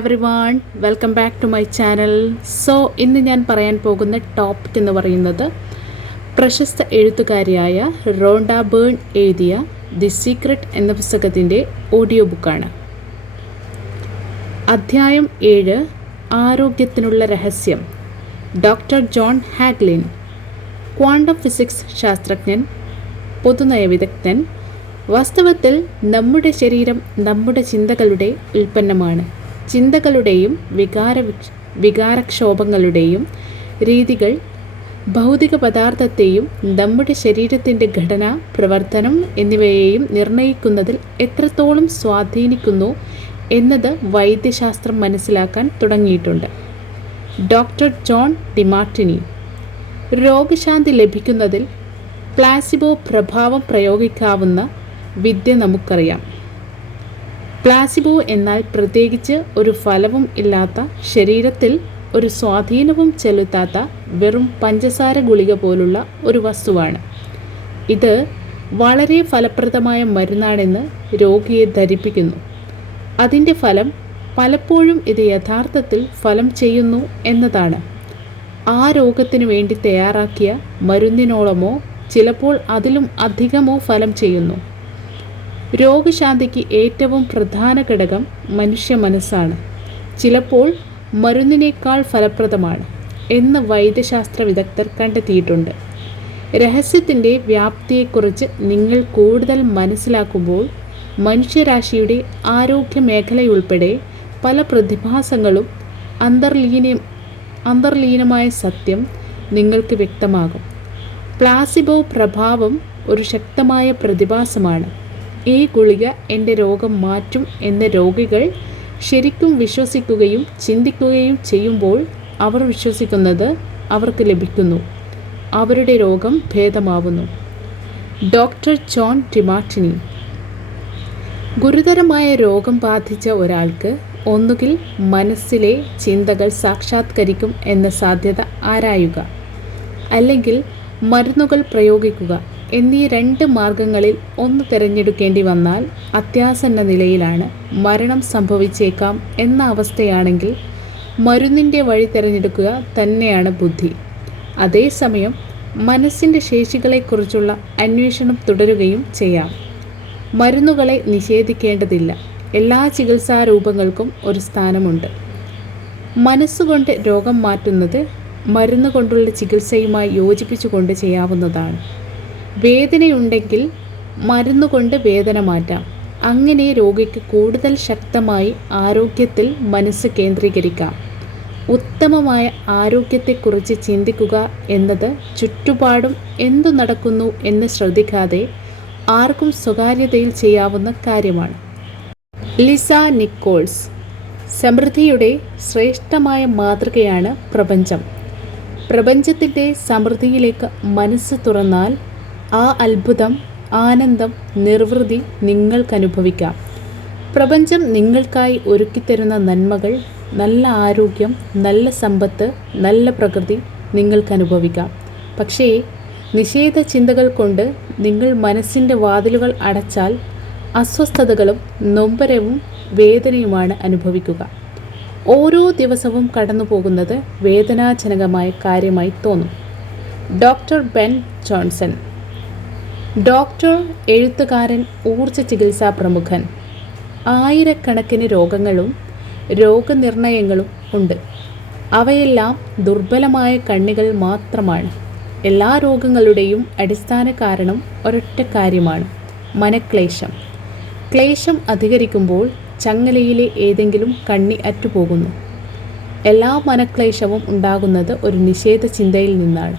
Everyone welcome back to my channel so ഇന്ന് ഞാൻ പറയാൻ പോകുന്ന ടോപ്പിക് എന്ന് പറയുന്നത് പ്രശസ്ത എഴുത്തുകാരിയായ റോണ്ട ബേൺ എഴുതിയ ദി സീക്രട്ട് എന്ന പുസ്തകത്തിന്റെ ഓഡിയോ ബുക്കാണ് അധ്യായം ഏഴ് ആരോഗ്യത്തിനുള്ള രഹസ്യം. Doctor John Hagelin quantum physics ശാസ്ത്രജ്ഞൻ പൊതുനയ വിദഗ്ധൻ വാസ്തവത്തിൽ നമ്മുടെ ശരീരം നമ്മുടെ ചിന്തകളുടെ ഉൽപ്പന്നമാണ്. ചിന്തകളുടെയും വികാര വികാരക്ഷോഭങ്ങളുടെയും രീതികൾ ഭൗതിക പദാർത്ഥത്തെയും നമ്മുടെ ശരീരത്തിന്റെ ഘടന പ്രവർത്തനം എന്നിവയെയും നിർണയിക്കുന്നതിൽ എത്രത്തോളം സ്വാധീനിക്കുന്നു എന്നത് വൈദ്യശാസ്ത്രം മനസ്സിലാക്കാൻ തുടങ്ങിയിട്ടുണ്ട്. Doctor John Demartini. രോഗശാന്തി ലഭിക്കുന്നതിൽ പ്ലാസിബോ പ്രഭാവം പ്രയോഗിക്കാവുന്ന വിദ്യ നമുക്കറിയാം. പ്ലാസിബോ എന്നാൽ പ്രത്യേകിച്ച് ഒരു ഫലവും ഇല്ലാത്ത ശരീരത്തിൽ ഒരു സ്വാധീനവും ചെലുത്താത്ത വെറും പഞ്ചസാര ഗുളിക പോലുള്ള ഒരു വസ്തുവാണ്. ഇത് വളരെ ഫലപ്രദമായ മരുന്നാണെന്ന് രോഗിയെ ധരിപ്പിക്കുന്നു. അതിന്റെ ഫലം പലപ്പോഴും ഇത് യഥാർത്ഥത്തിൽ ഫലം ചെയ്യുന്നു എന്നതാണ്. ആ രോഗത്തിനു വേണ്ടി തയ്യാറാക്കിയ മരുന്നിനോളമോ ചിലപ്പോൾ അതിലും അധികമോ ഫലം ചെയ്യുന്നു. രോഗശാന്തിക്ക് ഏറ്റവും പ്രധാന ഘടകം മനുഷ്യ മനസ്സാണ്. ചിലപ്പോൾ മരുന്നിനേക്കാൾ ഫലപ്രദമാണ് എന്ന് വൈദ്യശാസ്ത്ര വിദഗ്ധർ കണ്ടെത്തിയിട്ടുണ്ട്. രഹസ്യത്തിന്റെ വ്യാപ്തിയെക്കുറിച്ച് നിങ്ങൾ കൂടുതൽ മനസ്സിലാക്കുമ്പോൾ മനുഷ്യരാശിയുടെ ആരോഗ്യ മേഖലയുൾപ്പെടെ പല പ്രതിഭാസങ്ങളും അന്തർലീന അന്തർലീനമായ സത്യം നിങ്ങൾക്ക് വ്യക്തമാകും. പ്ലാസിബോ പ്രഭാവം ഒരു ശക്തമായ പ്രതിഭാസമാണ്. ഈ ഗുളിക എന്റെ രോഗം മാറ്റും എന്ന് രോഗികൾ ശരിക്കും വിശ്വസിക്കുകയും ചിന്തിക്കുകയും ചെയ്യുമ്പോൾ അവർ വിശ്വസിക്കുന്നത് അവർക്ക് ലഭിക്കുന്നു. അവരുടെ രോഗം ഭേദമാവുന്നു. ഡോക്ടർ ജോൺ ടിമാർട്ടിനി ഗുരുതരമായ രോഗം ബാധിച്ച ഒരാൾക്ക് ഒന്നുകിൽ മനസ്സിലെ ചിന്തകൾ സാക്ഷാത്കരിക്കും എന്ന സാധ്യത ആരായുക? അല്ലെങ്കിൽ മരുന്നുകൾ പ്രയോഗിക്കുക? എന്നീ രണ്ട് മാർഗങ്ങളിൽ ഒന്ന് തിരഞ്ഞെടുക്കേണ്ടി വന്നാൽ അത്യാസന്ന നിലയിലാണ് മരണം സംഭവിച്ചേക്കാം എന്ന അവസ്ഥയാണെങ്കിൽ മരുന്നിന്റെ വഴി തിരഞ്ഞെടുക്കുക തന്നെയാണ് ബുദ്ധി. അതേസമയം മനസ്സിന്റെ ശേഷികളെക്കുറിച്ചുള്ള അന്വേഷണം തുടരുകയും ചെയ്യാം. മരുന്നുകളെ നിഷേധിക്കേണ്ടതില്ല. എല്ലാ ചികിത്സാ രൂപങ്ങൾക്കും ഒരു സ്ഥാനമുണ്ട്. മനസ്സുകൊണ്ട് രോഗം മാറ്റുന്നത് മരുന്ന് കൊണ്ടുള്ള ചികിത്സയുമായി യോജിപ്പിച്ചുകൊണ്ട് ചെയ്യാവുന്നതാണ്. വേദനയുണ്ടെങ്കിൽ മരുന്നുകൊണ്ട് വേദന മാറ്റാം. അങ്ങനെ രോഗിക്ക് കൂടുതൽ ശക്തമായി ആരോഗ്യത്തിൽ മനസ്സ് കേന്ദ്രീകരിക്കാം. ഉത്തമമായ ആരോഗ്യത്തെക്കുറിച്ച് ചിന്തിക്കുക എന്നത് ചുറ്റുപാടും എന്തു നടക്കുന്നു എന്ന് ശ്രദ്ധിക്കാതെ ആർക്കും സ്വകാര്യതയിൽ ചെയ്യാവുന്ന കാര്യമാണ്. ലിസ നിക്കോൾസ് സമൃദ്ധിയുടെ ശ്രേഷ്ഠമായ മാതൃകയാണ് പ്രപഞ്ചം. പ്രപഞ്ചത്തിന്റെ സമൃദ്ധിയിലേക്ക് മനസ്സ് തുറന്നാൽ ആ അത്ഭുതം ആനന്ദം നിർവൃതി നിങ്ങൾക്കനുഭവിക്കാം. പ്രപഞ്ചം നിങ്ങൾക്കായി ഒരുക്കിത്തരുന്ന നന്മകൾ നല്ല ആരോഗ്യം നല്ല സമ്പത്ത് നല്ല പ്രകൃതി നിങ്ങൾക്കനുഭവിക്കാം. പക്ഷേ നിഷേധ ചിന്തകൾ കൊണ്ട് നിങ്ങൾ മനസ്സിന്റെ വാതിലുകൾ അടച്ചാൽ അസ്വസ്ഥതകളും നൊമ്പരവും വേദനയുമാണ് അനുഭവിക്കുക. ഓരോ ദിവസവും കടന്നു പോകുന്നത് വേദനാജനകമായ കാര്യമായി തോന്നും. ഡോക്ടർ ബെൻ ജോൺസൺ ഡോക്ടർ എഴുത്തുകാരൻ ഊർജ ചികിത്സാ പ്രമുഖൻ. ആയിരക്കണക്കിന് രോഗങ്ങളും രോഗനിർണയങ്ങളും ഉണ്ട്. അവയെല്ലാം ദുർബലമായ കണ്ണികൾ മാത്രമാണ്. എല്ലാ രോഗങ്ങളുടെയും അടിസ്ഥാന കാരണം ഒരൊറ്റ കാര്യമാണ് മനക്ലേശം. ക്ലേശം അധികരിക്കുമ്പോൾ ചങ്ങലയിലെ ഏതെങ്കിലും കണ്ണി അറ്റുപോകുന്നു. എല്ലാ മനക്ലേശവും ഉണ്ടാകുന്നത് ഒരു നിഷേധ ചിന്തയിൽ നിന്നാണ്.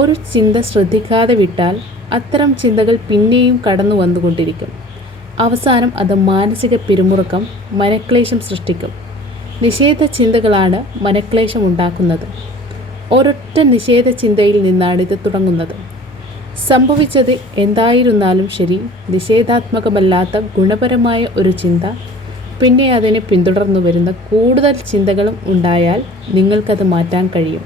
ഒരു ചിന്ത ശ്രദ്ധിക്കാതെ വിട്ടാൽ അത്തരം ചിന്തകൾ പിന്നെയും കടന്നു വന്നുകൊണ്ടിരിക്കും. അവസാനം അത് മാനസിക പിരിമുറുക്കം മനക്ലേശം സൃഷ്ടിക്കും. നിഷേധ ചിന്തകളാണ് മനക്ലേശം ഉണ്ടാക്കുന്നത്. ഒരൊറ്റ നിഷേധ ചിന്തയിൽ നിന്നാണ് ഇത് തുടങ്ങുന്നത്. സംഭവിച്ചത് എന്തായിരുന്നാലും ശരി നിഷേധാത്മകമല്ലാത്ത ഗുണപരമായ ഒരു ചിന്ത പിന്നെ അതിനെ പിന്തുടർന്നു വരുന്ന കൂടുതൽ ചിന്തകളും ഉണ്ടായാൽ നിങ്ങൾക്കത് മാറ്റാൻ കഴിയും.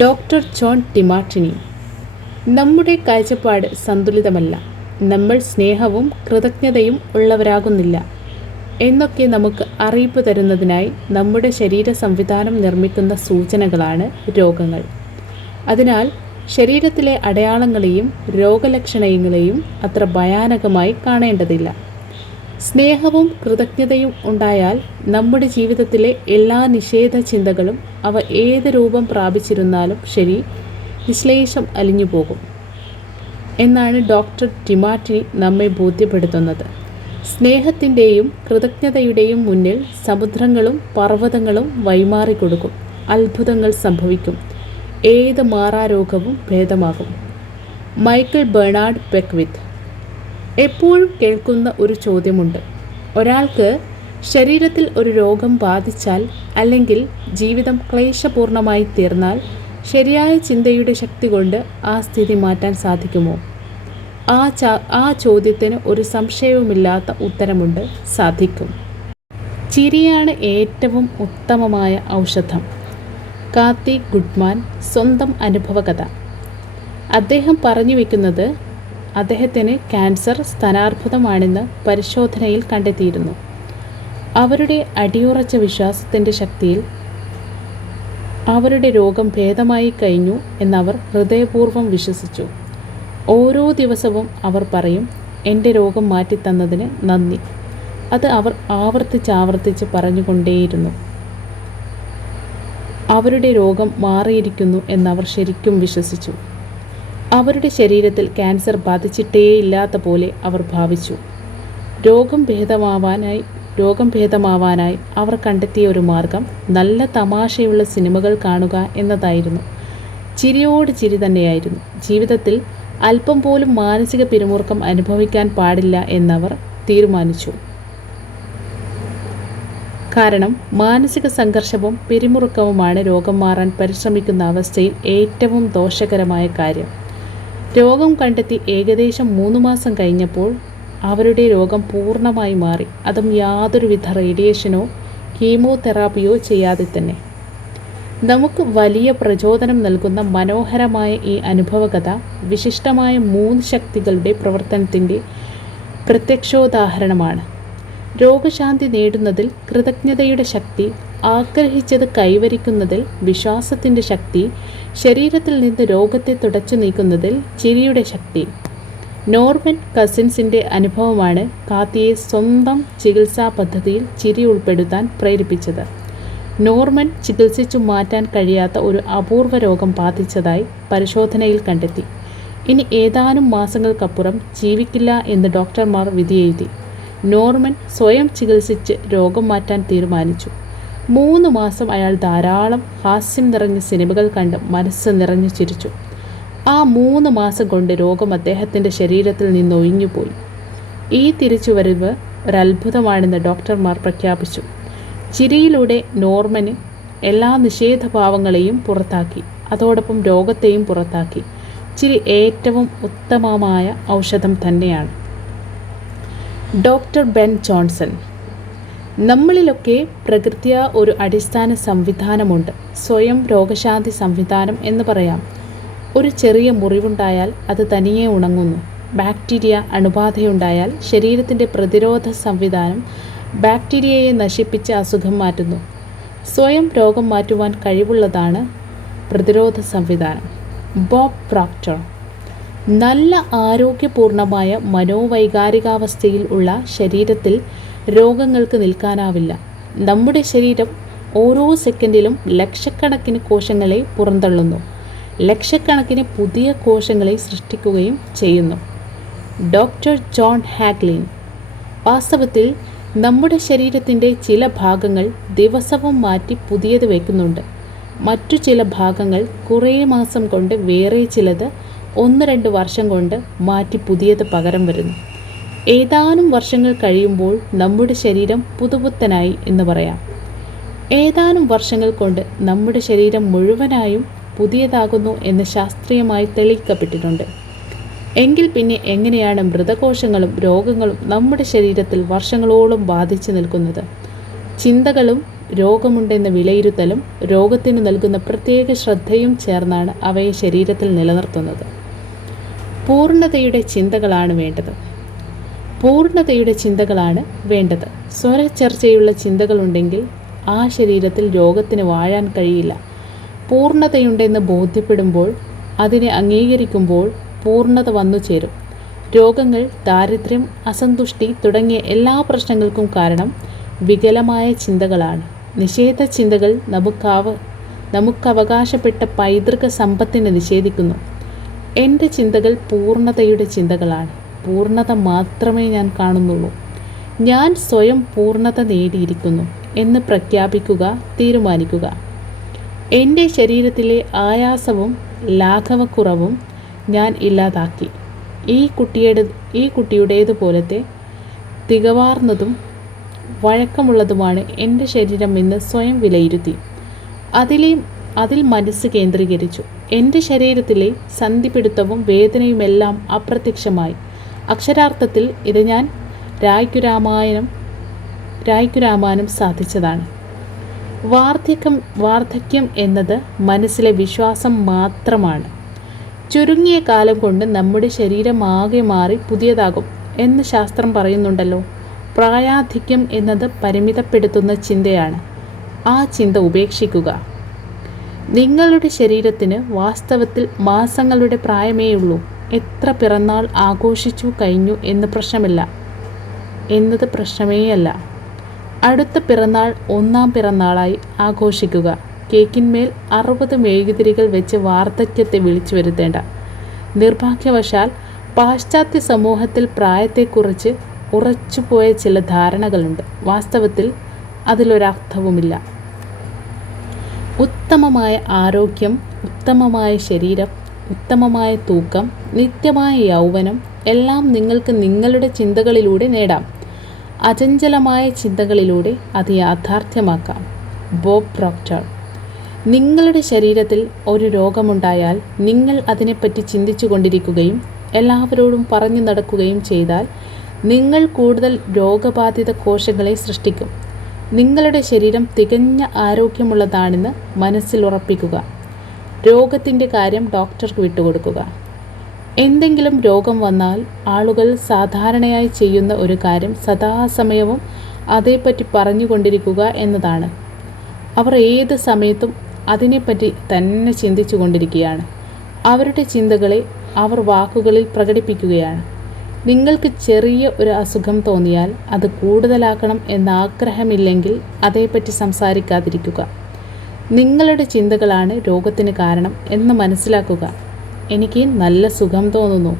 ഡോക്ടർ ജോൺ ടിമാർട്ടിനി നമ്മുടെ കാഴ്ചപ്പാട് സന്തുലിതമല്ല. നമ്മൾ സ്നേഹവും കൃതജ്ഞതയും ഉള്ളവരാകുന്നില്ല. എന്നൊക്കെ നമുക്ക് അറിയിപ്പ് തരുന്നതിനായി നമ്മുടെ ശരീര സംവിധാനം നിർമ്മിക്കുന്ന സൂചനകളാണ് രോഗങ്ങൾ. അതിനാൽ ശരീരത്തിലെ അടയാളങ്ങളെയും രോഗലക്ഷണങ്ങളെയും അത്ര ഭയാനകമായി കാണേണ്ടതില്ല. സ്നേഹവും കൃതജ്ഞതയും ഉണ്ടായാൽ നമ്മുടെ ജീവിതത്തിലെ എല്ലാ നിഷേധ ചിന്തകളും അവ ഏത് രൂപം പ്രാപിച്ചിരുന്നാലും ശരി നിശ്ലേഷം അലിഞ്ഞു പോകും. എന്നാണ് ഡോക്ടർ ടിമാറ്റിനി നമ്മെ ബോധ്യപ്പെടുത്തുന്നത്. സ്നേഹത്തിന്റെയും കൃതജ്ഞതയുടെയും മുന്നിൽ സമുദ്രങ്ങളും പർവതങ്ങളും വൈമാറിക്കൊടുക്കും അത്ഭുതങ്ങൾ സംഭവിക്കും. ഏത് മാറാരോഗവും ഭേദമാകും. മൈക്കിൾ ബെർണാഡ് പെക്വിത്ത് എപ്പോഴും കേൾക്കുന്ന ഒരു ചോദ്യമുണ്ട്. ഒരാൾക്ക് ശരീരത്തിൽ ഒരു രോഗം ബാധിച്ചാൽ അല്ലെങ്കിൽ ജീവിതം ക്ലേശപൂർണമായി തീർന്നാൽ ശരിയായ ചിന്തയുടെ ശക്തി കൊണ്ട് ആ സ്ഥിതി മാറ്റാൻ സാധിക്കുമോ? ആ ആ ചോദ്യത്തിന് ഒരു സംശയവുമില്ലാത്ത ഉത്തരമുണ്ട് സാധിക്കും. ചിരിയാണ് ഏറ്റവും ഉത്തമമായ ഔഷധം. കാത്തി ഗുഡ്മാൻ സ്വന്തം അനുഭവകഥ. അദ്ദേഹം പറഞ്ഞു വയ്ക്കുന്നത് അദ്ദേഹത്തിന് ക്യാൻസർ സ്ഥാനാർബുദമാണെന്ന് പരിശോധനയിൽ കണ്ടെത്തിയിരുന്നു. അവരുടെ അടിയുറച്ച വിശ്വാസത്തിന്റെ ശക്തിയിൽ അവരുടെ രോഗം ഭേദമായി കഴിഞ്ഞു എന്നവർ ഹൃദയപൂർവം വിശ്വസിച്ചു. ഓരോ ദിവസവും അവർ പറയും എന്റെ രോഗം മാറ്റിത്തന്നതിന് നന്ദി. അത് അവർ ആവർത്തിച്ചാവർത്തിച്ച് പറഞ്ഞുകൊണ്ടേയിരുന്നു. അവരുടെ രോഗം മാറിയിരിക്കുന്നു എന്നവർ ശരിക്കും വിശ്വസിച്ചു. അവരുടെ ശരീരത്തിൽ ക്യാൻസർ ബാധിച്ചിട്ടേയില്ലാത്ത പോലെ അവർ ഭാവിച്ചു. രോഗം ഭേദമാവാനായി രോഗം ഭേദമാവാനായി അവർ കണ്ടെത്തിയ ഒരു മാർഗം നല്ല തമാശയുള്ള സിനിമകൾ കാണുക എന്നതായിരുന്നു. ചിരിയോട് ചിരി തന്നെയായിരുന്നു. ജീവിതത്തിൽ അല്പം പോലും മാനസിക പിരിമുറുക്കം അനുഭവിക്കാൻ പാടില്ല എന്നവർ തീരുമാനിച്ചു. കാരണം മാനസിക സംഘർഷവും പിരിമുറുക്കവുമാണ് രോഗം മാറാൻ പരിശ്രമിക്കുന്ന അവസ്ഥയിൽ ഏറ്റവും ദോഷകരമായ കാര്യം. രോഗം കണ്ടെത്തി ഏകദേശം മൂന്ന് മാസം കഴിഞ്ഞപ്പോൾ അവരുടെ രോഗം പൂർണമായി മാറി. അതും യാതൊരുവിധ റേഡിയേഷനോ കീമോതെറാപ്പിയോ ചെയ്യാതെ തന്നെ. നമുക്ക് വലിയ പ്രചോദനം നൽകുന്ന മനോഹരമായ ഈ അനുഭവകഥ വിശിഷ്ടമായ മൂന്ന് ശക്തികളുടെ പ്രവർത്തനത്തിന്റെ പ്രത്യക്ഷോദാഹരണമാണ്. രോഗശാന്തി നേടുന്നതിൽ കൃതജ്ഞതയുടെ ശക്തി ആഗ്രഹിച്ചത് കൈവരിക്കുന്നതിൽ വിശ്വാസത്തിന്റെ ശക്തി ശരീരത്തിൽ നിന്ന് രോഗത്തെ തുടച്ചു നീക്കുന്നതിൽ ചിരിയുടെ ശക്തി. നോർമൻ കസിൻസിന്റെ അനുഭവമാണ് കാത്തിയെ സ്വന്തം ചികിത്സാ പദ്ധതിയിൽ ചിരി ഉൾപ്പെടുത്താൻ പ്രേരിപ്പിച്ചത്. നോർമൻ ചികിത്സിച്ചു മാറ്റാൻ കഴിയാത്ത ഒരു അപൂർവ രോഗം ബാധിച്ചതായി പരിശോധനയിൽ കണ്ടെത്തി. ഇനി ഏതാനും മാസങ്ങൾക്കപ്പുറം ജീവിക്കില്ല എന്ന് ഡോക്ടർമാർ വിധിയെഴുതി. നോർമൻ സ്വയം ചികിത്സിച്ച് രോഗം മാറ്റാൻ തീരുമാനിച്ചു. മൂന്ന് മാസം അയാൾ ധാരാളം ഹാസ്യം നിറഞ്ഞ സിനിമകൾ കണ്ട് മനസ്സ് നിറഞ്ഞു ചിരിച്ചു. ആ മൂന്ന് മാസം കൊണ്ട് രോഗം അദ്ദേഹത്തിന്റെ ശരീരത്തിൽ നിന്ന് ഒഴിഞ്ഞുപോയി. ഈ തിരിച്ചുവരവ് ഒരത്ഭുതമാണെന്ന് ഡോക്ടർമാർ പ്രഖ്യാപിച്ചു. ചിരിയിലൂടെ നോർമന് എല്ലാ നിഷേധഭാവങ്ങളെയും പുറത്താക്കി. അതോടൊപ്പം രോഗത്തെയും പുറത്താക്കി. ചിരി ഏറ്റവും ഉത്തമമായ ഔഷധം തന്നെയാണ്. ഡോക്ടർ ബെൻ ജോൺസൺ നമ്മളിലൊക്കെ പ്രകൃതിയ ഒരു അടിസ്ഥാന സംവിധാനമുണ്ട്. സ്വയം രോഗശാന്തി സംവിധാനം എന്ന് പറയാം. ഒരു ചെറിയ മുറിവുണ്ടായാൽ അത് തനിയെ ഉണങ്ങുന്നു. ബാക്ടീരിയ അണുബാധയുണ്ടായാൽ ശരീരത്തിന്റെ പ്രതിരോധ സംവിധാനം ബാക്ടീരിയയെ നശിപ്പിച്ച് അസുഖം മാറ്റുന്നു. സ്വയം രോഗം മാറ്റുവാൻ കഴിവുള്ളതാണ് പ്രതിരോധ സംവിധാനം. Bob Proctor. നല്ല ആരോഗ്യപൂർണമായ മനോവൈകാരികാവസ്ഥയിൽ ഉള്ള ശരീരത്തിൽ രോഗങ്ങൾക്ക് നിൽക്കാനാവില്ല. നമ്മുടെ ശരീരം ഓരോ സെക്കൻഡിലും ലക്ഷക്കണക്കിന് കോശങ്ങളെ പുറന്തള്ളുന്നു. ലക്ഷക്കണക്കിന് പുതിയ കോശങ്ങളെ സൃഷ്ടിക്കുകയും ചെയ്യുന്നു. ഡോക്ടർ ജോൺ ഹാഗ്ലിൻ വാസ്തവത്തിൽ നമ്മുടെ ശരീരത്തിന്റെ ചില ഭാഗങ്ങൾ ദിവസവും മാറ്റി പുതിയത് വയ്ക്കുന്നുണ്ട് മറ്റു ചില ഭാഗങ്ങൾ കുറേ മാസം കൊണ്ട് വേറെ ചിലത് ഒന്ന് രണ്ട് വർഷം കൊണ്ട് മാറ്റി പുതിയത് പകരം വരുന്നു. ഏതാനും വർഷങ്ങൾ കഴിയുമ്പോൾ നമ്മുടെ ശരീരം പുതുപുത്തനായി എന്ന് പറയാം. ഏതാനും വർഷങ്ങൾ കൊണ്ട് നമ്മുടെ ശരീരം മുഴുവനായും പുതിയതാകുന്നു എന്ന് ശാസ്ത്രീയമായി തെളിയിക്കപ്പെട്ടിട്ടുണ്ട്. എങ്കിൽ പിന്നെ എങ്ങനെയാണ് മൃതകോശങ്ങളും രോഗങ്ങളും നമ്മുടെ ശരീരത്തിൽ വർഷങ്ങളോളം ബാധിച്ചു നിൽക്കുന്നത്? ചിന്തകളും രോഗമുണ്ടെന്ന വിലയിരുത്തലും രോഗത്തിന് നൽകുന്ന പ്രത്യേക ശ്രദ്ധയും ചേർന്നാണ് അവയെ ശരീരത്തിൽ നിലനിർത്തുന്നത്. പൂർണതയുടെ ചിന്തകളാണ് വേണ്ടത്. പൂർണതയുടെ ചിന്തകളാണ് വേണ്ടത്. സ്വരചർച്ചയുള്ള ചിന്തകളുണ്ടെങ്കിൽ ആ ശരീരത്തിൽ രോഗത്തിന് വാഴാൻ കഴിയില്ല. പൂർണതയുണ്ടെന്ന് ബോധ്യപ്പെടുമ്പോൾ അതിനെ അംഗീകരിക്കുമ്പോൾ പൂർണത വന്നു ചേരും. രോഗങ്ങൾ ദാരിദ്ര്യം അസന്തുഷ്ടി തുടങ്ങിയ എല്ലാ പ്രശ്നങ്ങൾക്കും കാരണം വികലമായ ചിന്തകളാണ്. നിഷേധ ചിന്തകൾ നമുക്കാവ നമുക്കവകാശപ്പെട്ട പൈതൃക സമ്പത്തിനെ നിഷേധിക്കുന്നു. എന്റെ ചിന്തകൾ പൂർണതയുടെ ചിന്തകളാണ്. പൂർണത മാത്രമേ ഞാൻ കാണുന്നുള്ളൂ. ഞാൻ സ്വയം പൂർണത നേടിയിരിക്കുന്നു എന്ന് പ്രഖ്യാപിക്കുക തീരുമാനിക്കുക. എന്റെ ശരീരത്തിലെ ആയാസവും ലാഘവക്കുറവും ഞാൻ ഇല്ലാതാക്കി. ഈ കുട്ടിയുടെ ഈ കുട്ടിയുടേതുപോലത്തെ തികവാർന്നതും വഴക്കമുള്ളതുമാണ് എന്റെ ശരീരം എന്ന് സ്വയം വിലയിരുത്തി. അതിലെ അതിൽ മനസ്സ് കേന്ദ്രീകരിച്ചു. എന്റെ ശരീരത്തിലെ സന്ധിപിടുത്തവും വേദനയുമെല്ലാം അപ്രത്യക്ഷമായി. അക്ഷരാർത്ഥത്തിൽ ഇത് ഞാൻ രായ്ക്കുരാമായണം രായ്ക്കുരാമാനം സാധിച്ചതാണ്. വാർദ്ധക്യം വാർദ്ധക്യം എന്നത് മനസ്സിലെ വിശ്വാസം മാത്രമാണ്. ചുരുങ്ങിയ കാലം കൊണ്ട് നമ്മുടെ ശരീരം ആകെ മാറി പുതിയതാകും എന്ന് ശാസ്ത്രം പറയുന്നുണ്ടല്ലോ. പ്രായാധിക്യം എന്നത് പരിമിതപ്പെടുത്തുന്ന ചിന്തയാണ്. ആ ചിന്ത ഉപേക്ഷിക്കുക. നിങ്ങളുടെ ശരീരത്തിന് വാസ്തവത്തിൽ മാസങ്ങളുടെ പ്രായമേ ഉള്ളൂ എത്ര പിറന്നാൾ ആഘോഷിച്ചു കഴിഞ്ഞു എന്ന് പ്രശ്നമില്ല. എന്നത് പ്രശ്നമേയല്ല. അടുത്ത പിറന്നാൾ ഒന്നാം പിറന്നാളായി ആഘോഷിക്കുക. കേക്കിന്മേൽ അറുപത് മെഴുകുതിരികൾ വെച്ച് വാർദ്ധക്യത്തെ വിളിച്ചു വരുത്തേണ്ട. നിർഭാഗ്യവശാൽ പാശ്ചാത്യ സമൂഹത്തിൽ പ്രായത്തെക്കുറിച്ച് ഉറച്ചുപോയ ചില ധാരണകളുണ്ട്. വാസ്തവത്തിൽ അതിലൊരർത്ഥവുമില്ല. ഉത്തമമായ ആരോഗ്യം ഉത്തമമായ ശരീരം ഉത്തമമായ തൂക്കം നിത്യമായ യൗവനം എല്ലാം നിങ്ങൾക്ക് നിങ്ങളുടെ ചിന്തകളിലൂടെ നേടാം. അചഞ്ചലമായ ചിന്തകളിലൂടെ അത് യാഥാർത്ഥ്യമാക്കാം. Bob Proctor. നിങ്ങളുടെ ശരീരത്തിൽ ഒരു രോഗമുണ്ടായാൽ നിങ്ങൾ അതിനെപ്പറ്റി ചിന്തിച്ചു കൊണ്ടിരിക്കുകയും എല്ലാവരോടും പറഞ്ഞു നടക്കുകയും ചെയ്താൽ നിങ്ങൾ കൂടുതൽ രോഗബാധിത കോശങ്ങളെ സൃഷ്ടിക്കും. നിങ്ങളുടെ ശരീരം തികഞ്ഞ ആരോഗ്യമുള്ളതാണെന്ന് മനസ്സിൽ ഉറപ്പിക്കുക. രോഗത്തിന്റെ കാര്യം ഡോക്ടർക്ക് വിട്ടുകൊടുക്കുക. എന്തെങ്കിലും രോഗം വന്നാൽ ആളുകൾ സാധാരണയായി ചെയ്യുന്ന ഒരു കാര്യം സദാസമയവും അതേപ്പറ്റി പറഞ്ഞുകൊണ്ടിരിക്കുക എന്നതാണ്. അവർ ഏത് സമയത്തും അതിനെപ്പറ്റി തന്നെ ചിന്തിച്ചു കൊണ്ടിരിക്കുകയാണ് അവരുടെ ചിന്തകളെ അവർ വാക്കുകളിൽ പ്രകടിപ്പിക്കുകയാണ്. നിങ്ങൾക്ക് ചെറിയ ഒരു അസുഖം തോന്നിയാൽ അത് കൂടുതലാക്കണം എന്ന ആഗ്രഹമില്ലെങ്കിൽ അതേപ്പറ്റി സംസാരിക്കാതിരിക്കുക. നിങ്ങളുടെ ചിന്തകളാണ് രോഗത്തിന് കാരണം എന്ന് മനസ്സിലാക്കുക. എനിക്ക് നല്ല സുഖം തോന്നുന്നു.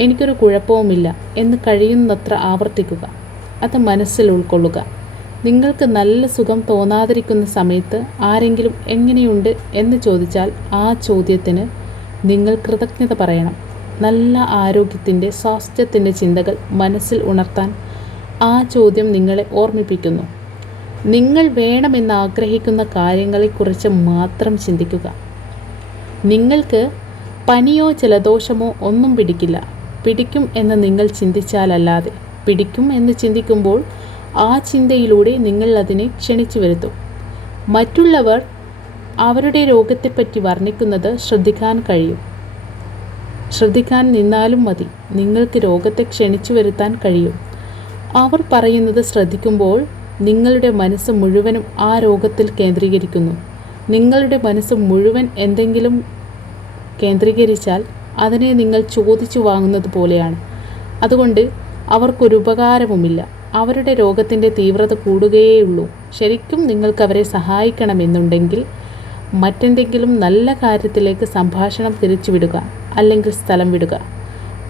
എനിക്കൊരു കുഴപ്പവുമില്ല എന്ന് കഴിയുന്നത്ര ആവർത്തിക്കുക. അത് മനസ്സിൽ ഉൾക്കൊള്ളുക. നിങ്ങൾക്ക് നല്ല സുഖം തോന്നാതിരിക്കുന്ന സമയത്ത് ആരെങ്കിലും എങ്ങനെയുണ്ട് എന്ന് ചോദിച്ചാൽ ആ ചോദ്യത്തിന് നിങ്ങൾ കൃതജ്ഞത പറയണം. നല്ല ആരോഗ്യത്തിന്റെ സ്വാസ്ഥ്യത്തിന്റെ ചിന്തകൾ മനസ്സിൽ ഉണർത്താൻ ആ ചോദ്യം നിങ്ങളെ ഓർമ്മിപ്പിക്കുന്നു. നിങ്ങൾ വേണമെന്ന് ആഗ്രഹിക്കുന്ന കാര്യങ്ങളെക്കുറിച്ച് മാത്രം ചിന്തിക്കുക. നിങ്ങൾക്ക് പനിയോ ജലദോഷമോ ഒന്നും പിടിക്കില്ല. പിടിക്കും എന്ന് നിങ്ങൾ ചിന്തിച്ചാലല്ലാതെ. പിടിക്കും എന്ന് ചിന്തിക്കുമ്പോൾ ആ ചിന്തയിലൂടെ നിങ്ങൾ അതിനെ ക്ഷണിച്ചു വരുത്തും. മറ്റുള്ളവർ അവരുടെ രോഗത്തെപ്പറ്റി വർണിക്കുന്നത് ശ്രദ്ധിക്കാൻ കഴിയും. ശ്രദ്ധിക്കാൻ നിന്നാലും മതി. നിങ്ങൾക്ക് രോഗത്തെ ക്ഷണിച്ചു വരുത്താൻ കഴിയും. അവർ പറയുന്നത് ശ്രദ്ധിക്കുമ്പോൾ നിങ്ങളുടെ മനസ്സ് മുഴുവനും ആ രോഗത്തിൽ കേന്ദ്രീകരിക്കുന്നു. നിങ്ങളുടെ മനസ്സ് മുഴുവൻ എന്തെങ്കിലും കേന്ദ്രീകരിച്ചാൽ അതിനെ നിങ്ങൾ ചോദിച്ചു വാങ്ങുന്നത് പോലെയാണ്. അതുകൊണ്ട് അവർക്കൊരു ഉപകാരവുമില്ല അവരുടെ രോഗത്തിന്റെ തീവ്രത കൂടുകയേയുള്ളൂ. ശരിക്കും നിങ്ങൾക്ക് അവരെ സഹായിക്കണമെന്നുണ്ടെങ്കിൽ മറ്റെന്തെങ്കിലും നല്ല കാര്യത്തിലേക്ക് സംഭാഷണം തിരിച്ചുവിടുക അല്ലെങ്കിൽ സ്ഥലം വിടുക.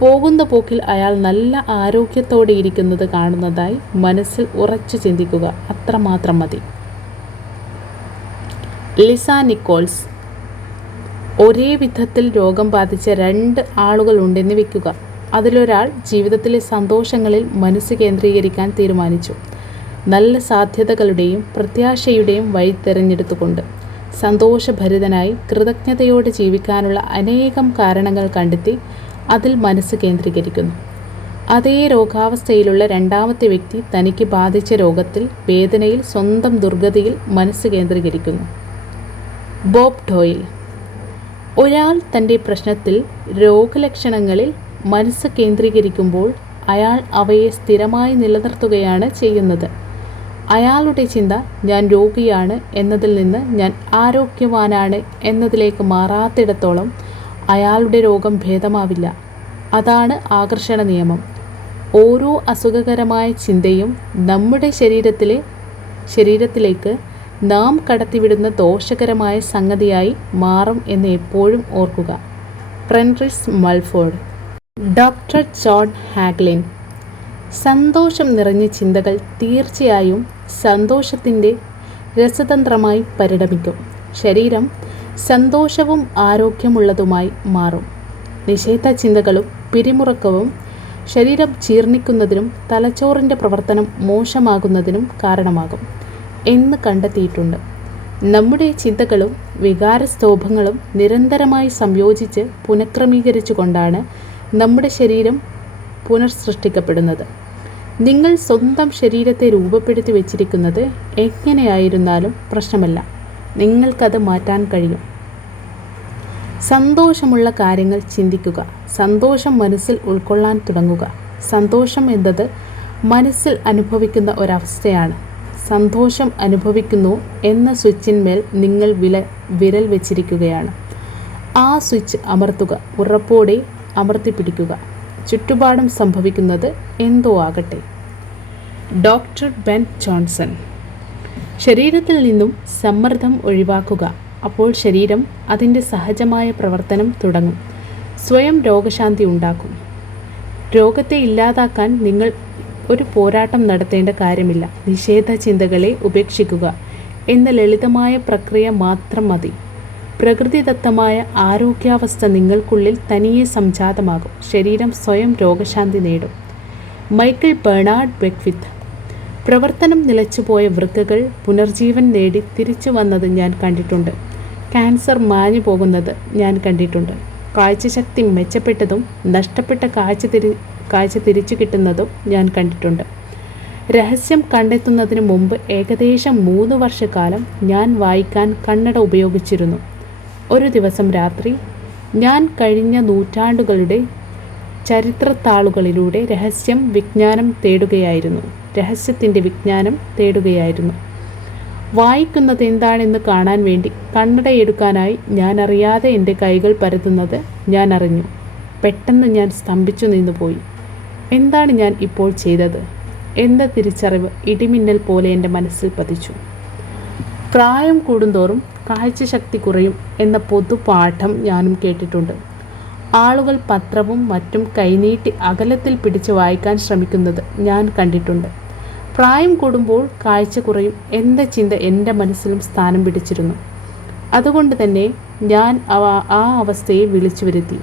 പോകുന്ന പോക്കിൽ അയാൾ നല്ല ആരോഗ്യത്തോടെ ഇരിക്കുന്നത് കാണുന്നതായി മനസ്സിൽ ഉറച്ചു ചിന്തിക്കുക അത്രമാത്രം മതി. ലിസ നിക്കോൾസ് ഒരേ വിധത്തിൽ രോഗം ബാധിച്ച രണ്ട് ആളുകൾ ഉണ്ടെന്ന് വെക്കുക. അതിലൊരാൾ ജീവിതത്തിലെ സന്തോഷങ്ങളിൽ മനസ്സ് കേന്ദ്രീകരിക്കാൻ തീരുമാനിച്ചു. നല്ല സാധ്യതകളുടെയും പ്രത്യാശയുടെയും വഴി തിരഞ്ഞെടുത്തുകൊണ്ട് സന്തോഷഭരിതനായി കൃതജ്ഞതയോടെ ജീവിക്കാനുള്ള അനേകം കാരണങ്ങൾ കണ്ടെത്തി അതിൽ മനസ്സ് കേന്ദ്രീകരിക്കുന്നു. അതേ രോഗാവസ്ഥയിലുള്ള രണ്ടാമത്തെ വ്യക്തി തനിക്ക് ബാധിച്ച രോഗത്തിൽ വേദനയിൽ സ്വന്തം ദുർഗതിയിൽ മനസ്സ് കേന്ദ്രീകരിക്കുന്നു. ബോബ് ഡോയിൽ ഒരാൾ തന്റെ പ്രശ്നത്തിൽ രോഗലക്ഷണങ്ങളിൽ മനസ്സ് കേന്ദ്രീകരിക്കുമ്പോൾ അയാൾ അവയെ സ്ഥിരമായി നിലനിർത്തുകയാണ് ചെയ്യുന്നത്. അയാളുടെ ചിന്ത ഞാൻ രോഗിയാണ് എന്നതിൽ നിന്ന് ഞാൻ ആരോഗ്യവാനാണ് എന്നതിലേക്ക് മാറാത്തിടത്തോളം അയാളുടെ രോഗം ഭേദമാവില്ല. അതാണ് ആകർഷണ നിയമം. ഓരോ അസുഖകരമായ ചിന്തയും നമ്മുടെ ശരീരത്തിലെ ശരീരത്തിലേക്ക് നാം കടത്തിവിടുന്ന ദോഷകരമായ സംഗതിയായി മാറും എന്ന് എപ്പോഴും ഓർക്കുക. പ്രൻറിസ് മൾഫോർഡ് ഡോക്ടർ ജോൺ ഹാഗ്ലിൻ സന്തോഷം നിറഞ്ഞ ചിന്തകൾ തീർച്ചയായും സന്തോഷത്തിന്റെ രസതന്ത്രമായി പരിണമിക്കും. ശരീരം സന്തോഷവും ആരോഗ്യമുള്ളതുമായി മാറും. നിഷേധ ചിന്തകളും പിരിമുറക്കവും ശരീരം ജീർണിക്കുന്നതിനും തലച്ചോറിന്റെ പ്രവർത്തനം മോശമാകുന്നതിനും കാരണമാകും. എന്ന് കണ്ടെത്തിയിട്ടുണ്ട്. നമ്മുടെ ചിന്തകളും വികാരസ്തോഭങ്ങളും നിരന്തരമായി സംയോജിച്ച് പുനഃക്രമീകരിച്ചുകൊണ്ടാണ് നമ്മുടെ ശരീരം പുനർസൃഷ്ടിക്കപ്പെടുന്നത്. നിങ്ങൾ സ്വന്തം ശരീരത്തെ രൂപപ്പെടുത്തി വെച്ചിരിക്കുന്നത് എങ്ങനെയായിരുന്നാലും പ്രശ്നമല്ല. നിങ്ങൾക്കത് മാറ്റാൻ കഴിയും. സന്തോഷമുള്ള കാര്യങ്ങൾ ചിന്തിക്കുക. സന്തോഷം മനസ്സിൽ ഉൾക്കൊള്ളാൻ തുടങ്ങുക. സന്തോഷം എന്നത് മനസ്സിൽ അനുഭവിക്കുന്ന ഒരവസ്ഥയാണ്. സന്തോഷം അനുഭവിക്കുന്നു എന്ന സ്വിച്ചിന്മേൽ നിങ്ങൾ വില വിരൽ വെച്ചിരിക്കുകയാണ്. ആ സ്വിച്ച് അമർത്തുക ഉറപ്പോടെ അമർത്തിപ്പിടിക്കുക. ചുറ്റുപാടും സംഭവിക്കുന്നത് എന്തോ ആകട്ടെ. Doctor Ben Johnson. ശരീരത്തിൽ നിന്നും സമ്മർദ്ദം ഒഴിവാക്കുക. അപ്പോൾ ശരീരം അതിന്റെ സഹജമായ പ്രവർത്തനം തുടങ്ങും. സ്വയം രോഗശാന്തി ഉണ്ടാക്കും. രോഗത്തെ ഇല്ലാതാക്കാൻ നിങ്ങൾ ഒരു പോരാട്ടം നടത്തേണ്ട കാര്യമില്ല. നിഷേധ ചിന്തകളെ ഉപേക്ഷിക്കുക. എന്ന ലളിതമായ പ്രക്രിയ മാത്രം മതി. പ്രകൃതിദത്തമായ ആരോഗ്യാവസ്ഥ നിങ്ങൾക്കുള്ളിൽ തനിയെ സംജാതമാകും. ശരീരം സ്വയം രോഗശാന്തി നേടും. Michael Bernard Beckwith. പ്രവർത്തനം നിലച്ചുപോയ വൃക്കകൾ പുനർജീവൻ നേടി തിരിച്ചു വന്നത് ഞാൻ കണ്ടിട്ടുണ്ട്. ക്യാൻസർ മാഞ്ഞു പോകുന്നത് ഞാൻ കണ്ടിട്ടുണ്ട്. കാഴ്ചശക്തി മെച്ചപ്പെട്ടതും നഷ്ടപ്പെട്ട കാഴ്ച തിരി കാഴ്ച തിരിച്ചു കിട്ടുന്നതും ഞാൻ കണ്ടിട്ടുണ്ട്. രഹസ്യം കണ്ടെത്തുന്നതിന് മുമ്പ് ഏകദേശം മൂന്ന് വർഷക്കാലം ഞാൻ വായിക്കാൻ കണ്ണട ഉപയോഗിച്ചിരുന്നു. ഒരു ദിവസം രാത്രി ഞാൻ കഴിഞ്ഞ നൂറ്റാണ്ടുകളുടെ ചരിത്രത്താളുകളിലൂടെ രഹസ്യം വിജ്ഞാനം തേടുകയായിരുന്നു. രഹസ്യത്തിന്റെ വിജ്ഞാനം തേടുകയായിരുന്നു. വായിക്കുന്നത് എന്താണെന്ന് കാണാൻ വേണ്ടി കണ്ണടയെടുക്കാനായി ഞാൻ അറിയാതെ എന്റെ കൈകൾ പരത്തുന്നത് ഞാൻ അറിഞ്ഞു. പെട്ടെന്ന് ഞാൻ സ്തംഭിച്ചു നിന്നുപോയി. എന്താണ് ഞാൻ ഇപ്പോൾ ചെയ്തത്? എന്ന തിരിച്ചറിവ് ഇടിമിന്നൽ പോലെ എന്റെ മനസ്സിൽ പതിച്ചു. പ്രായം കൂടുന്തോറും കാഴ്ചശക്തി കുറയും എന്ന പൊതുപാഠം ഞാനും കേട്ടിട്ടുണ്ട്. ആളുകൾ പത്രവും മറ്റും കൈനീട്ടി അകലത്തിൽ പിടിച്ച് വായിക്കാൻ ശ്രമിക്കുന്നത് ഞാൻ കണ്ടിട്ടുണ്ട്. പ്രായം കൂടുമ്പോൾ കാഴ്ച കുറയും എന്ന ചിന്ത എന്റെ മനസ്സിലും സ്ഥാനം പിടിച്ചിരുന്നു. അതുകൊണ്ട് തന്നെ ഞാൻ ആ അവസ്ഥയെ വിളിച്ചു വരുത്തി.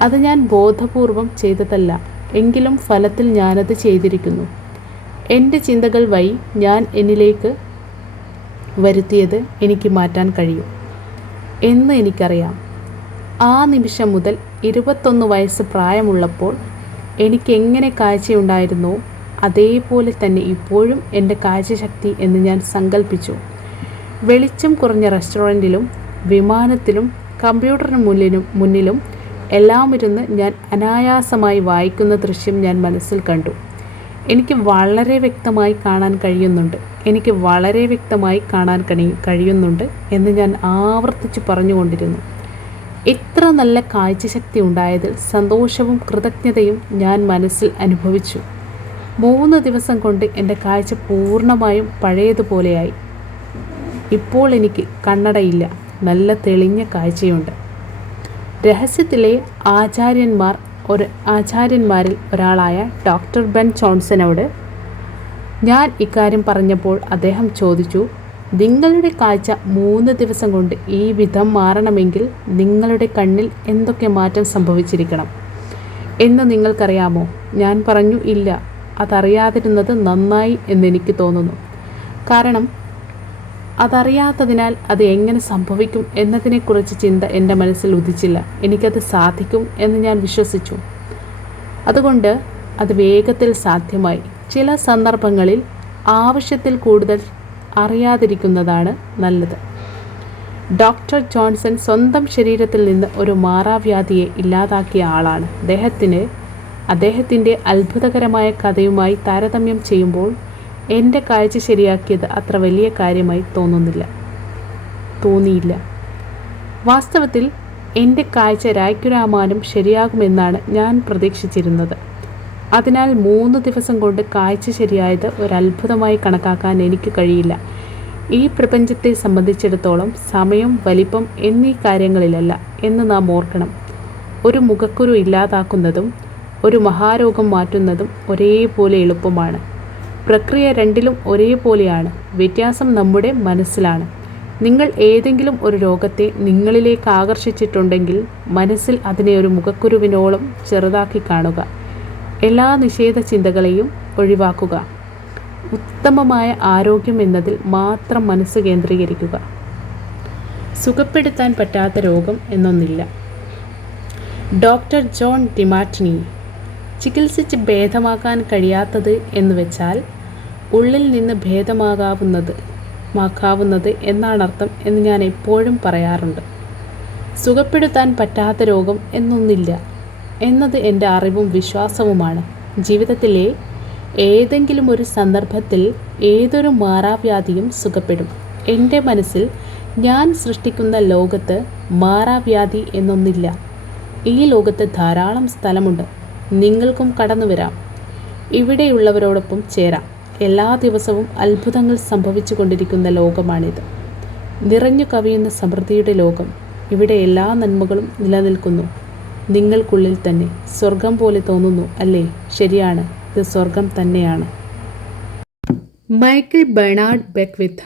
അത് ഞാൻ ബോധപൂർവം ചെയ്തതല്ല. എങ്കിലും ഫലത്തിൽ ഞാനത് ചെയ്തിരിക്കുന്നു. എന്റെ ചിന്തകൾ വഴി ഞാൻ എന്നിലേക്ക് വരുത്തിയത് എനിക്ക് മാറ്റാൻ കഴിയും എന്ന് എനിക്കറിയാം. ആ നിമിഷം മുതൽ ഇരുപത്തൊന്ന് വയസ്സ് പ്രായമുള്ളപ്പോൾ എനിക്ക് എങ്ങനെ കാഴ്ചയുണ്ടായിരുന്നോ അതേപോലെ തന്നെ ഇപ്പോഴും എന്റെ കാഴ്ചശക്തി എന്ന് ഞാൻ സങ്കല്പിച്ചു വെളിച്ചം കുറഞ്ഞ റെസ്റ്റോറന്റിലും വിമാനത്തിലും കമ്പ്യൂട്ടറിന് മുന്നിലും മുന്നിലും എല്ലാം ഇരുന്ന് ഞാൻ അനായാസമായി വായിക്കുന്ന ദൃശ്യം ഞാൻ മനസ്സിൽ കണ്ടു. എനിക്ക് വളരെ വ്യക്തമായി കാണാൻ കഴിയുന്നുണ്ട്. എനിക്ക് വളരെ വ്യക്തമായി കാണാൻ കഴി കഴിയുന്നുണ്ട് എന്ന് ഞാൻ ആവർത്തിച്ച് പറഞ്ഞുകൊണ്ടിരുന്നു. ഇത്ര നല്ല കാഴ്ചശക്തി ഉണ്ടായതിൽ സന്തോഷവും കൃതജ്ഞതയും ഞാൻ മനസ്സിൽ അനുഭവിച്ചു. മൂന്ന് ദിവസം കൊണ്ട് എന്റെ കാഴ്ച പൂർണമായും പഴയതുപോലെയായി. ഇപ്പോൾ എനിക്ക് കണ്ണടയില്ല. നല്ല തെളിഞ്ഞ കാഴ്ചയുണ്ട്. രഹസ്യത്തിലെ ആചാര്യന്മാർ ഒരു ആചാര്യന്മാരിൽ ഒരാളായ ഡോക്ടർ ബെൻ ജോൺസനോട് ഞാൻ ഇക്കാര്യം പറഞ്ഞപ്പോൾ അദ്ദേഹം ചോദിച്ചു നിങ്ങളുടെ കാഴ്ച മൂന്ന് ദിവസം കൊണ്ട് ഈ വിധം മാറണമെങ്കിൽ നിങ്ങളുടെ കണ്ണിൽ എന്തൊക്കെ മാറ്റം സംഭവിച്ചിരിക്കണം? എന്ന് നിങ്ങൾക്കറിയാമോ? ഞാൻ പറഞ്ഞു ഇല്ല അതറിയാതിരുന്നത് നന്നായി എന്നെനിക്ക് തോന്നുന്നു. കാരണം അതറിയാത്തതിനാൽ അത് എങ്ങനെ സംഭവിക്കും എന്നതിനെക്കുറിച്ച് ചിന്ത എന്റെ മനസ്സിൽ ഉദിച്ചില്ല. എനിക്കത് സാധിക്കും എന്ന് ഞാൻ വിശ്വസിച്ചു. അതുകൊണ്ട് അത് വേഗത്തിൽ സാധ്യമായി. ചില സന്ദർഭങ്ങളിൽ ആവശ്യത്തിൽ കൂടുതൽ അറിയാതിരിക്കുന്നതാണ് നല്ലത്. ഡോക്ടർ ജോൺസൺ സ്വന്തം ശരീരത്തിൽ നിന്ന് ഒരു മാറാവ്യാധിയെ ഇല്ലാതാക്കിയ ആളാണ്. അദ്ദേഹത്തിന് അദ്ദേഹത്തിന്റെ അത്ഭുതകരമായ കഥയുമായി താരതമ്യം ചെയ്യുമ്പോൾ എന്റെ കാഴ്ച ശരിയാക്കിയത് അത്ര വലിയ കാര്യമായി തോന്നുന്നില്ല. തോന്നിയില്ല. വാസ്തവത്തിൽ എന്റെ കാഴ്ച രായ്ക്കുരാമാനും ശരിയാകുമെന്നാണ് ഞാൻ പ്രതീക്ഷിച്ചിരുന്നത്. അതിനാൽ മൂന്ന് ദിവസം കൊണ്ട് കാഴ്ച ശരിയായത് ഒരത്ഭുതമായി കണക്കാക്കാൻ എനിക്ക് കഴിയില്ല. ഈ പ്രപഞ്ചത്തെ സംബന്ധിച്ചിടത്തോളം സമയം വലിപ്പം എന്നീ കാര്യങ്ങളിലല്ല എന്ന് നാം ഓർക്കണം. ഒരു മുഖക്കുരു ഇല്ലാതാക്കുന്നതും ഒരു മഹാരോഗം മാറ്റുന്നതും ഒരേപോലെ എളുപ്പമാണ്. പ്രക്രിയ രണ്ടിലും ഒരേപോലെയാണ്. വ്യത്യാസം നമ്മുടെ മനസ്സിലാണ്. നിങ്ങൾ ഏതെങ്കിലും ഒരു രോഗത്തെ നിങ്ങളിലേക്ക് ആകർഷിച്ചിട്ടുണ്ടെങ്കിൽ മനസ്സിൽ അതിനെ ഒരു മുഖക്കുരുവിനോളം ചെറുതാക്കി കാണുക. എല്ലാ നിഷേധ ചിന്തകളെയും ഒഴിവാക്കുക. ഉത്തമമായ ആരോഗ്യം എന്നതിൽ മാത്രം മനസ്സ് കേന്ദ്രീകരിക്കുക. സുഖപ്പെടുത്താൻ പറ്റാത്ത രോഗം എന്നൊന്നില്ല. ഡോക്ടർ ജോൺ ഡിമാറ്റിനി ചികിത്സിച്ച് ഭേദമാക്കാൻ കഴിയാത്തത് എന്ന് വെച്ചാൽ ഉള്ളിൽ നിന്ന് ഭേദമാകാവുന്നത് മാക്കാവുന്നത് എന്നാണർത്ഥം എന്ന് ഞാൻ എപ്പോഴും പറയാറുണ്ട്. സുഖപ്പെടുത്താൻ പറ്റാത്ത രോഗം എന്നൊന്നില്ല. എന്നത് എന്റെ അറിവും വിശ്വാസവുമാണ്. ജീവിതത്തിലെ ഏതെങ്കിലും ഒരു സന്ദർഭത്തിൽ ഏതൊരു മാറാവ്യാധിയും സുഖപ്പെടും. എന്റെ മനസ്സിൽ ഞാൻ സൃഷ്ടിക്കുന്ന ലോകത്ത് മാറാവ്യാധി എന്നൊന്നില്ല. ഈ ലോകത്ത് ധാരാളം സ്ഥലമുണ്ട്. നിങ്ങൾക്കും കടന്നു വരാം. ഇവിടെയുള്ളവരോടൊപ്പം ചേരാം. എല്ലാ ദിവസവും അത്ഭുതങ്ങൾ സംഭവിച്ചു കൊണ്ടിരിക്കുന്ന ലോകമാണിത്. നിറഞ്ഞു കവിയുന്ന സമൃദ്ധിയുടെ ലോകം ഇവിടെ എല്ലാ നന്മകളും നിലനിൽക്കുന്നു. നിങ്ങൾക്കുള്ളിൽ തന്നെ സ്വർഗം പോലെ തോന്നുന്നു അല്ലേ? ശരിയാണ്. ഇത് സ്വർഗം തന്നെയാണ്. മൈക്കിൾ ബെർണാഡ് ബെക്വിത്ത്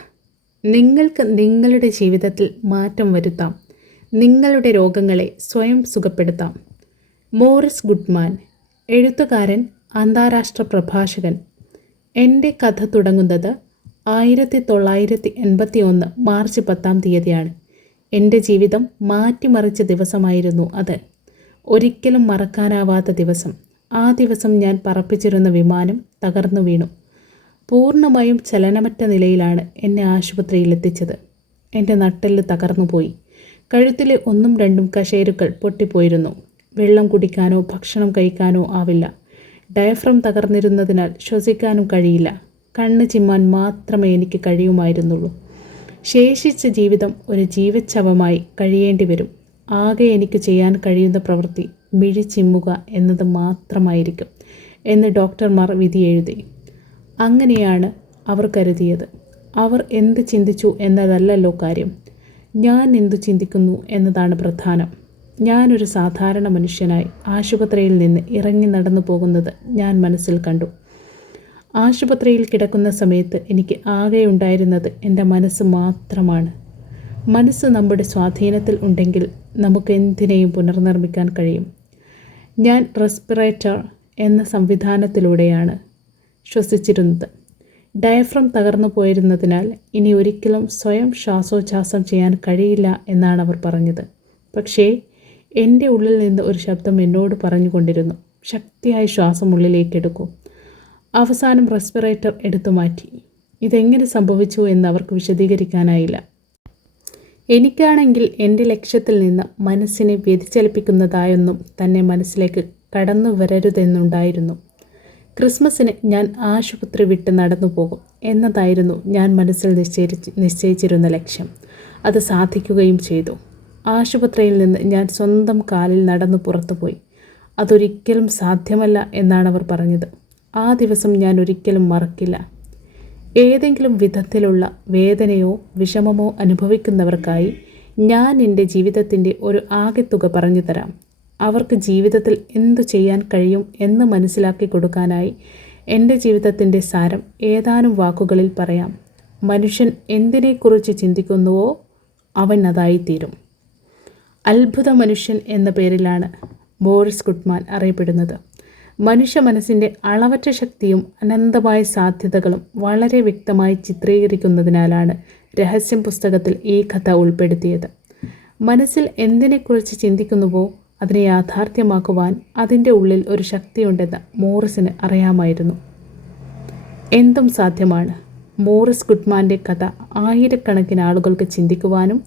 നിങ്ങൾക്ക് നിങ്ങളുടെ ജീവിതത്തിൽ മാറ്റം വരുത്താം. നിങ്ങളുടെ രോഗങ്ങളെ സ്വയം സുഖപ്പെടുത്താം. മോറിസ് ഗുഡ്മാൻ എഴുത്തുകാരൻ അന്താരാഷ്ട്ര പ്രഭാഷകൻ. എന്റെ കഥ തുടങ്ങുന്നത് ആയിരത്തി തൊള്ളായിരത്തി എൺപത്തി ഒന്ന് മാർച്ച് പത്താം തീയതിയാണ്. എന്റെ ജീവിതം മാറ്റിമറിച്ച ദിവസമായിരുന്നു അത്. ഒരിക്കലും മറക്കാനാവാത്ത ദിവസം. ആ ദിവസം ഞാൻ പറപ്പിച്ചിരുന്ന വിമാനം തകർന്നു വീണു. പൂർണമായും ചലനമറ്റ നിലയിലാണ് എന്നെ ആശുപത്രിയിൽ എത്തിച്ചത് എന്റെ നട്ടെല്ല് തകർന്നുപോയി. കഴുത്തിലെ ഒന്നും രണ്ടും കശേരുക്കൾ പൊട്ടിപ്പോയിരുന്നു. വെള്ളം കുടിക്കാനോ ഭക്ഷണം കഴിക്കാനോ ആവില്ല. ഡയഫ്രം തകർന്നിരുന്നതിനാൽ ശ്വസിക്കാനും കഴിയില്ല. കണ്ണ് ചിമ്മാൻ മാത്രമേ എനിക്ക് കഴിയുമായിരുന്നുള്ളൂ. ശേഷിച്ച ജീവിതം ഒരു ജീവച്ഛവമായി കഴിയേണ്ടി വരും. ആകെ എനിക്ക് ചെയ്യാൻ കഴിയുന്ന പ്രവൃത്തി മിഴി ചിമ്മുക എന്നത് മാത്രമായിരിക്കും എന്ന് ഡോക്ടർമാർ വിധി എഴുതി. അങ്ങനെയാണ് അവർ കരുതിയത്. അവർ എന്ത് ചിന്തിച്ചു എന്നതല്ലല്ലോ കാര്യം. ഞാൻ എന്തു ചിന്തിക്കുന്നു എന്നതാണ് പ്രധാനം. ഞാനൊരു സാധാരണ മനുഷ്യനായി ആശുപത്രിയിൽ നിന്ന് ഇറങ്ങി നടന്നു പോകുന്നത് ഞാൻ മനസ്സിൽ കണ്ടു. ആശുപത്രിയിൽ കിടക്കുന്ന സമയത്ത് എനിക്ക് ആകെ ഉണ്ടായിരുന്നത് എന്റെ മനസ്സ് മാത്രമാണ്. മനസ്സ് നമ്മുടെ സ്വാധീനത്തിൽ ഉണ്ടെങ്കിൽ നമുക്ക് എന്തിനേയും പുനർനിർമ്മിക്കാൻ കഴിയും. ഞാൻ റെസ്പിറേറ്റർ എന്ന സംവിധാനത്തിലൂടെയാണ് ശ്വസിച്ചിരുന്നത്. ഡയഫ്രം തകർന്നു പോയിരുന്നതിനാൽ ഇനി ഒരിക്കലും സ്വയം ശ്വാസോച്ഛ്വാസം ചെയ്യാൻ കഴിയില്ല എന്നാണ് അവർ പറഞ്ഞത്. പക്ഷേ എന്റെ ഉള്ളിൽ നിന്ന് ഒരു ശബ്ദം എന്നോട് പറഞ്ഞുകൊണ്ടിരുന്നു. ശക്തിയായ ശ്വാസം ഉള്ളിലേക്ക് എടുക്കൂ. അവസാനം റെസ്പിറേറ്റർ എടുത്തു മാറ്റി. ഇതെങ്ങനെ സംഭവിച്ചു എന്ന് അവർക്ക് വിശദീകരിക്കാനായില്ല. എനിക്കാണെങ്കിൽ എന്റെ ലക്ഷ്യത്തിൽ നിന്ന് മനസ്സിനെ വ്യതിചലിപ്പിക്കുന്നതായൊന്നും തന്നെ മനസ്സിലേക്ക് കടന്നു വരരുതെന്നുണ്ടായിരുന്നു. ക്രിസ്മസിന് ഞാൻ ആശുപത്രി വിട്ട് നടന്നു പോകും എന്നതായിരുന്നു ഞാൻ മനസ്സിൽ നിശ്ചയിച്ച് നിശ്ചയിച്ചിരുന്ന ലക്ഷ്യം. അത് സാധിക്കുകയും ചെയ്തു. ആശുപത്രിയിൽ നിന്ന് ഞാൻ സ്വന്തം കാലിൽ നടന്നു പുറത്തുപോയി അതൊരിക്കലും സാധ്യമല്ല എന്നാണ് അവർ പറഞ്ഞത്. ആ ദിവസം ഞാൻ ഒരിക്കലും മറക്കില്ല. ഏതെങ്കിലും വിധത്തിലുള്ള വേദനയോ വിഷമമോ അനുഭവിക്കുന്നവർക്കായി ഞാൻ എന്റെ ജീവിതത്തിന്റെ ഒരു ആകെത്തുക പറഞ്ഞു തരാം. അവർക്ക് ജീവിതത്തിൽ എന്തു ചെയ്യാൻ കഴിയും എന്ന് മനസ്സിലാക്കി കൊടുക്കാനായി എന്റെ ജീവിതത്തിന്റെ സാരം ഏതാനും വാക്കുകളിൽ പറയാം. മനുഷ്യൻ എന്തിനെക്കുറിച്ച് ചിന്തിക്കുന്നുവോ അവൻ അതായിത്തീരും. അത്ഭുത മനുഷ്യൻ എന്ന പേരിലാണ് ബോറിസ് ഗുഡ്മാൻ അറിയപ്പെടുന്നത്. മനുഷ്യ മനസ്സിന്റെ അളവറ്റ ശക്തിയും അനന്തമായ സാധ്യതകളും വളരെ വ്യക്തമായി ചിത്രീകരിക്കുന്നതിനാലാണ് രഹസ്യം പുസ്തകത്തിൽ ഈ കഥ ഉൾപ്പെടുത്തിയത്. മനസ്സിൽ എന്തിനെക്കുറിച്ച് ചിന്തിക്കുന്നുവോ അതിനെ യാഥാർത്ഥ്യമാക്കുവാൻ അതിന്റെ ഉള്ളിൽ ഒരു ശക്തിയുണ്ടെന്ന് മോറിസിന് അറിയാമായിരുന്നു. എന്തും സാധ്യമാണ്. മോറിസ് ഗുഡ്മാന്റെ കഥ ആയിരക്കണക്കിന് ആളുകൾക്ക് ചിന്തിക്കുവാനും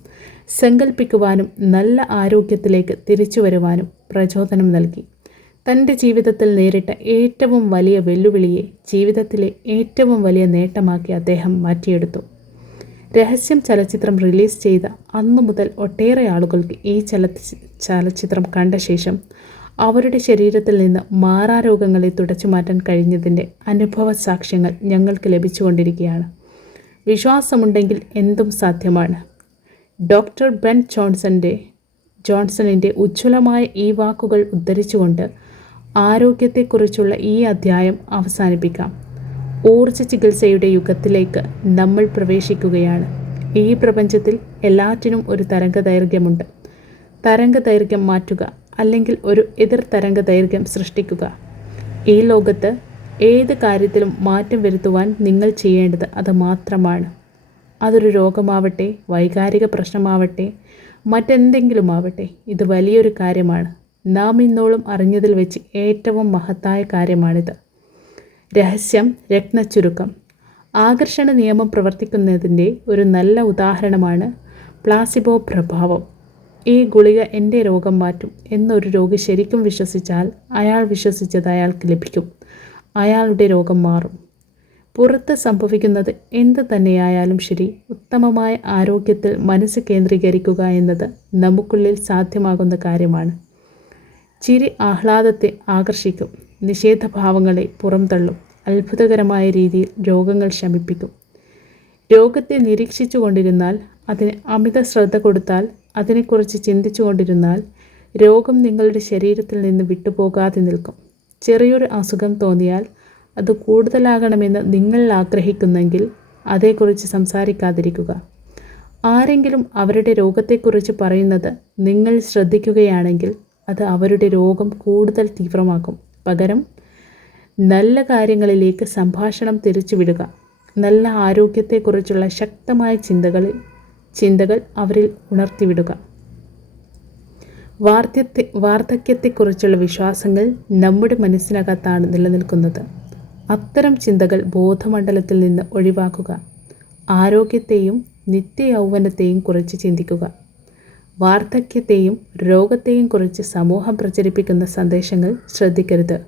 സങ്കല്പിക്കുവാനും നല്ല ആരോഗ്യത്തിലേക്ക് തിരിച്ചു വരുവാനും പ്രചോദനം നൽകി. തന്റെ ജീവിതത്തിൽ നേരിട്ട ഏറ്റവും വലിയ വെല്ലുവിളിയെ ജീവിതത്തിലെ ഏറ്റവും വലിയ നേട്ടമാക്കി അദ്ദേഹം മാറ്റിയെടുത്തു. രഹസ്യം ചലച്ചിത്രം റിലീസ് ചെയ്ത അന്നു മുതൽ ഒട്ടേറെ ആളുകൾക്ക് ഈ ചല ചലച്ചിത്രം കണ്ട ശേഷം അവരുടെ ശരീരത്തിൽ നിന്ന് മാറാരോഗങ്ങളെ തുടച്ചു മാറ്റാൻ കഴിഞ്ഞതിന്റെ അനുഭവ സാക്ഷ്യങ്ങൾ ഞങ്ങൾക്ക് ലഭിച്ചുകൊണ്ടിരിക്കുകയാണ്. വിശ്വാസമുണ്ടെങ്കിൽ എന്തും സാധ്യമാണ്. ഡോക്ടർ ബെൻ ജോൺസന്റെ ജോൺസണിന്റെ ഉജ്ജ്വലമായ ഈ വാക്കുകൾ ഉദ്ധരിച്ചുകൊണ്ട് ആരോഗ്യത്തെക്കുറിച്ചുള്ള ഈ അധ്യായം അവസാനിപ്പിക്കാം. ഊർജ ചികിത്സയുടെ യുഗത്തിലേക്ക് നമ്മൾ പ്രവേശിക്കുകയാണ്. ഈ പ്രപഞ്ചത്തിൽ എല്ലാറ്റിനും ഒരു തരംഗ ദൈർഘ്യമുണ്ട്. തരംഗ ദൈർഘ്യം മാറ്റുക അല്ലെങ്കിൽ ഒരു എതിർ തരംഗ ദൈർഘ്യം സൃഷ്ടിക്കുക. ഈ ലോകത്ത് ഏത് കാര്യത്തിലും മാറ്റം വരുത്തുവാൻ നിങ്ങൾ ചെയ്യേണ്ടത് അത് മാത്രമാണ്. അതൊരു രോഗമാവട്ടെ വൈകാരിക പ്രശ്നമാവട്ടെ മറ്റെന്തെങ്കിലും ആവട്ടെ ഇത് വലിയൊരു കാര്യമാണ്. നാം ഇന്നോളം അറിഞ്ഞതിൽ വെച്ച് ഏറ്റവും മഹത്തായ കാര്യമാണിത്. രഹസ്യം രത്നച്ചുരുക്കം. ആകർഷണ നിയമം പ്രവർത്തിക്കുന്നതിന്റെ ഒരു നല്ല ഉദാഹരണമാണ് പ്ലാസിബോ പ്രഭാവം. ഈ ഗുളിക എന്റെ രോഗം മാറ്റും എന്നൊരു രോഗി ശരിക്കും വിശ്വസിച്ചാൽ അയാൾ വിശ്വസിച്ചത് അയാൾക്ക് ലഭിക്കും. അയാളുടെ രോഗം മാറും. പുറത്ത് സംഭവിക്കുന്നത് എന്ത് തന്നെയായാലും ശരി ഉത്തമമായ ആരോഗ്യത്തിൽ മനസ്സ് കേന്ദ്രീകരിക്കുക എന്നത് നമുക്കുള്ളിൽ സാധ്യമാകുന്ന കാര്യമാണ്. ചിരി ആഹ്ലാദത്തെ ആകർഷിക്കും നിഷേധഭാവങ്ങളെ പുറംതള്ളും അത്ഭുതകരമായ രീതിയിൽ രോഗങ്ങൾ ശമിപ്പിക്കും. രോഗത്തെ നിരീക്ഷിച്ചു കൊണ്ടിരുന്നാൽ അതിന് അമിത ശ്രദ്ധ കൊടുത്താൽ അതിനെക്കുറിച്ച് ചിന്തിച്ചു കൊണ്ടിരുന്നാൽ രോഗം നിങ്ങളുടെ ശരീരത്തിൽ നിന്ന് വിട്ടുപോകാതെ നിൽക്കും. ചെറിയൊരു അസുഖം തോന്നിയാൽ അത് കൂടുതലാകണമെന്ന് നിങ്ങൾ ആഗ്രഹിക്കുന്നെങ്കിൽ അതേക്കുറിച്ച് സംസാരിക്കാതിരിക്കുക. ആരെങ്കിലും അവരുടെ രോഗത്തെക്കുറിച്ച് പറയുന്നത് നിങ്ങൾ ശ്രദ്ധിക്കുകയാണെങ്കിൽ അത് അവരുടെ രോഗം കൂടുതൽ തീവ്രമാക്കും. പകരം നല്ല കാര്യങ്ങളിലേക്ക് സംഭാഷണം തിരിച്ചുവിടുക. നല്ല ആരോഗ്യത്തെക്കുറിച്ചുള്ള ശക്തമായ ചിന്തകളിൽ ചിന്തകൾ അവരിൽ ഉണർത്തിവിടുക. വാർദ്ധ്യത്തെ വാർദ്ധക്യത്തെക്കുറിച്ചുള്ള വിശ്വാസങ്ങൾ നമ്മുടെ മനസ്സിനകത്താണ് നിലനിൽക്കുന്നത്. അത്തരം ചിന്തകൾ ബോധമണ്ഡലത്തിൽ നിന്ന് ഒഴിവാക്കുക. ആരോഗ്യത്തെയും നിത്യയൗവനത്തെയും കുറിച്ച് ചിന്തിക്കുക. വാർദ്ധക്യത്തെയും രോഗത്തെയും കുറിച്ച് സമൂഹം പ്രചരിപ്പിക്കുന്ന സന്ദേശങ്ങൾ ശ്രദ്ധിക്കരുത്.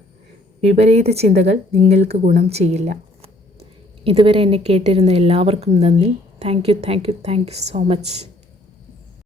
വിപരീത ചിന്തകൾ നിങ്ങൾക്ക് ഗുണം ചെയ്യില്ല. ഇതുവരെ എന്നെ കേട്ടിരുന്ന എല്ലാവർക്കും നന്ദി. Thank you thank you thank you so much.